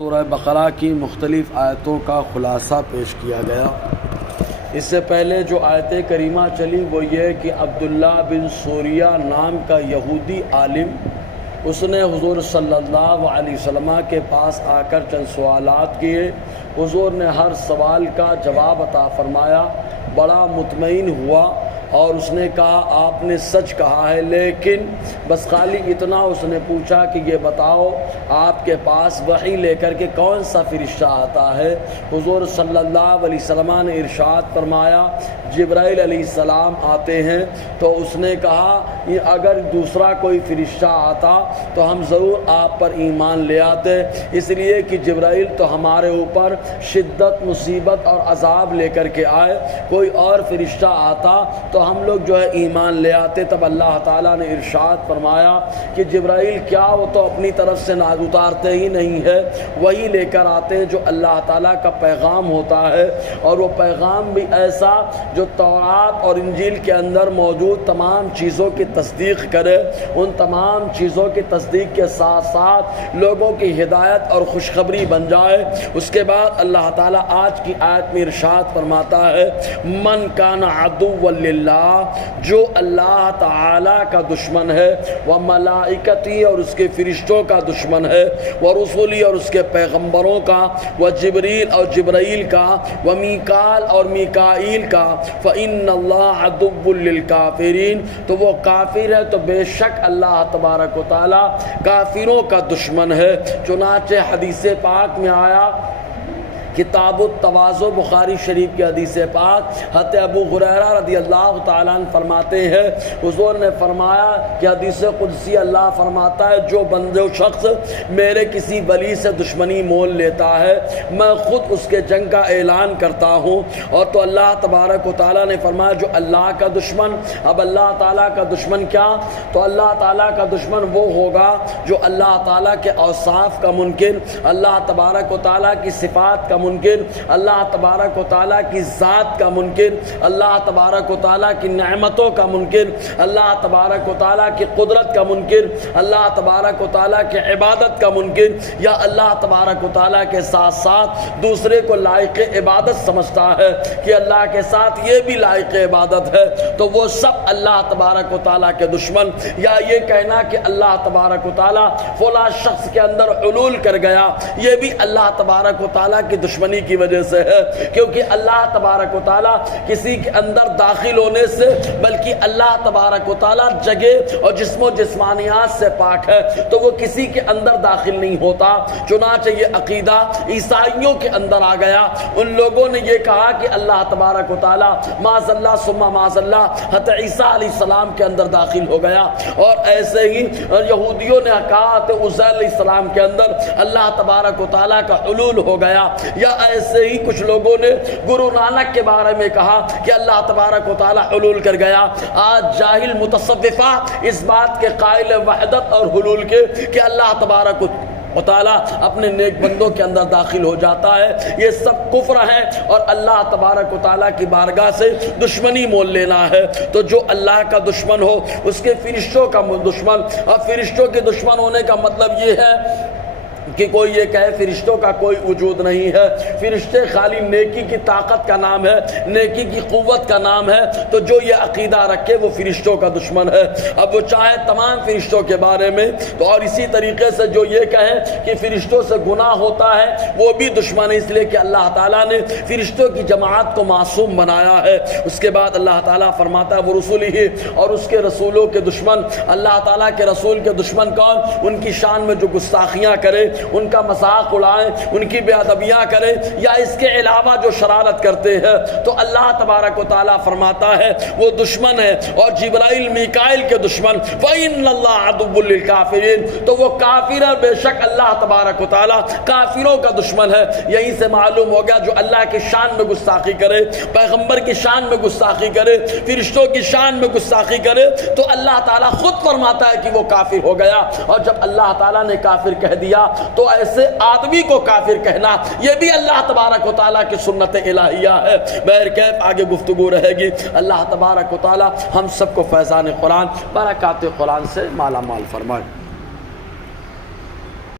سورہ بقرہ کی مختلف آیتوں کا خلاصہ پیش کیا گیا۔ اس سے پہلے جو آیت کریمہ چلی وہ یہ کہ عبداللہ بن سوریہ نام کا یہودی عالم، اس نے حضور صلی اللہ علیہ وسلم کے پاس آ کر چند سوالات کیے۔ حضور نے ہر سوال کا جواب عطا فرمایا، بڑا مطمئن ہوا اور اس نے کہا آپ نے سچ کہا ہے، لیکن بس خالی اتنا اس نے پوچھا کہ یہ بتاؤ آپ کے پاس وحی لے کر کے کون سا فرشتہ آتا ہے؟ حضور صلی اللہ علیہ وسلم نے ارشاد فرمایا جبرائیل علیہ السلام آتے ہیں۔ تو اس نے کہا اگر دوسرا کوئی فرشتہ آتا تو ہم ضرور آپ پر ایمان لے آتے، اس لیے کہ جبرائیل تو ہمارے اوپر شدت، مصیبت اور عذاب لے کر کے آئے، کوئی اور فرشتہ آتا تو ہم لوگ جو ہے ایمان لے آتے۔ تب اللہ تعالیٰ نے ارشاد فرمایا کہ جبرائیل کیا وہ تو اپنی طرف سے ناز اتارتے ہی نہیں ہے، وہی لے کر آتے ہیں جو اللہ تعالیٰ کا پیغام ہوتا ہے، اور وہ پیغام بھی ایسا جو تورات اور انجیل کے اندر موجود تمام چیزوں کی تصدیق کرے، ان تمام چیزوں کی تصدیق کے ساتھ ساتھ لوگوں کی ہدایت اور خوشخبری بن جائے۔ اس کے بعد اللہ تعالیٰ آج کی آیت میں ارشاد فرماتا ہے من کان عدوا للہ، جو اللہ تعالیٰ کا دشمن ہے، وہ ملائکتی اور اس کے فرشتوں کا دشمن ہے، وہ رسولی اور اس کے پیغمبروں کا، وہ جبریل اور جبرائیل کا، وہ میکال اور میکائیل کا، فإن اللہ عدو للکافرین، تو وہ کافر ہے تو بے شک اللہ تبارک و تعالیٰ کافروں کا دشمن ہے۔ چنانچہ حدیث پاک میں آیا، کتاب التواضع بخاری شریف کی حدیث پاک، حضرت ابو ہریرہ رضی اللہ تعالیٰ عنہ فرماتے ہیں حضور نے فرمایا کہ حدیث قدسی اللہ فرماتا ہے جو شخص میرے کسی ولی سے دشمنی مول لیتا ہے میں خود اس کے جنگ کا اعلان کرتا ہوں۔ اور تو اللہ تبارک و تعالیٰ نے فرمایا جو اللہ کا دشمن، اب اللہ تعالیٰ کا دشمن کیا؟ تو اللہ تعالیٰ کا دشمن وہ ہوگا جو اللہ تعالیٰ کے اوصاف کا منکر، اللہ تبارک و تعالیٰ کی صفات کا منکر، اللہ تبارک و تعالیٰ کی ذات کا منکر، اللہ تبارک و تعالیٰ کی نعمتوں کا منکر، اللہ تبارک و تعالیٰ کی قدرت کا منکر، اللہ تبارک و تعالیٰ کی عبادت کا منکر، یا اللہ تبارک و تعالیٰ کے ساتھ ساتھ دوسرے کو لائق عبادت سمجھتا ہے کہ اللہ کے ساتھ یہ بھی لائق عبادت ہے، تو وہ سب اللہ تبارک و تعالیٰ کے دشمن۔ یا یہ کہنا کہ اللہ تبارک و تعالیٰ فلاں شخص کے اندر حلول کر گیا، یہ بھی اللہ تبارک و تعالیٰ کی دشمنی کی وجہ سے ہے، کیونکہ اللہ تبارک و تعالیٰ کسی کے اندر داخل ہونے سے بلکہ اللہ تبارک و تعالیٰ جگہ اور جسم و جسمانیات سے پاک ہے، تو وہ کسی کے اندر داخل نہیں ہوتا۔ چنانچہ یہ عقیدہ عیسائیوں کے اندر آ گیا، ان لوگوں نے یہ کہا کہ اللہ تبارک و تعالیٰ معاذ اللہ ثم معاذ اللہ حضرت عیسیٰ علیہ السلام کے اندر داخل ہو گیا، اور ایسے ہی یہودیوں نے کہا کہ عزیر علیہ السلام کے اندر اللہ تبارک و تعالیٰ کا حلول ہو گیا، یا ایسے ہی کچھ لوگوں نے گرو نانک کے بارے میں کہا کہ اللہ تبارک و تعالیٰ حلول کر گیا۔ آج جاہل متصوفہ اس بات کے قائل وحدت اور حلول کے کہ اللہ تبارک و تعالیٰ اپنے نیک بندوں کے اندر داخل ہو جاتا ہے، یہ سب کفر ہے اور اللہ تبارک و تعالیٰ کی بارگاہ سے دشمنی مول لینا ہے۔ تو جو اللہ کا دشمن ہو اس کے فرشتوں کا دشمن، اور فرشتوں کے دشمن ہونے کا مطلب یہ ہے کہ کوئی یہ کہے فرشتوں کا کوئی وجود نہیں ہے، فرشتے خالی نیکی کی طاقت کا نام ہے، نیکی کی قوت کا نام ہے، تو جو یہ عقیدہ رکھے وہ فرشتوں کا دشمن ہے۔ اب وہ چاہے تمام فرشتوں کے بارے میں، تو اور اسی طریقے سے جو یہ کہے کہ فرشتوں سے گناہ ہوتا ہے وہ بھی دشمن ہے، اس لیے کہ اللہ تعالیٰ نے فرشتوں کی جماعت کو معصوم بنایا ہے۔ اس کے بعد اللہ تعالیٰ فرماتا ہے وہ رسول ہی، اور اس کے رسولوں کے دشمن، اللہ تعالیٰ کے رسول کے دشمن کون؟ ان کی شان میں جو گستاخیاں کرے، ان کا مذاق اڑائیں، ان کی بے ادبیاں کریں، یا اس کے علاوہ جو شرارت کرتے ہیں، تو اللہ تبارک و تعالیٰ فرماتا ہے وہ دشمن ہے۔ اور جبرائیل میکائیل کے دشمن فإن اللہ عدو للکافرین، تو وہ کافر ہے، بے شک اللہ تبارک و تعالیٰ کافروں کا دشمن ہے۔ یہیں سے معلوم ہو گیا جو اللہ کی شان میں گستاخی کرے، پیغمبر کی شان میں گستاخی کرے، فرشتوں کی شان میں گستاخی کرے، تو اللہ تعالیٰ خود فرماتا ہے کہ وہ کافر ہو گیا۔ اور جب اللہ تعالیٰ نے کافر کہہ دیا تو ایسے آدمی کو کافر کہنا یہ بھی اللہ تبارک و تعالیٰ کی سنت الہیہ ہے۔ بہرکیف آگے گفتگو رہے گی۔ اللہ تبارک و تعالیٰ ہم سب کو فیضان قرآن، برکات قرآن سے مالا مال فرمائے۔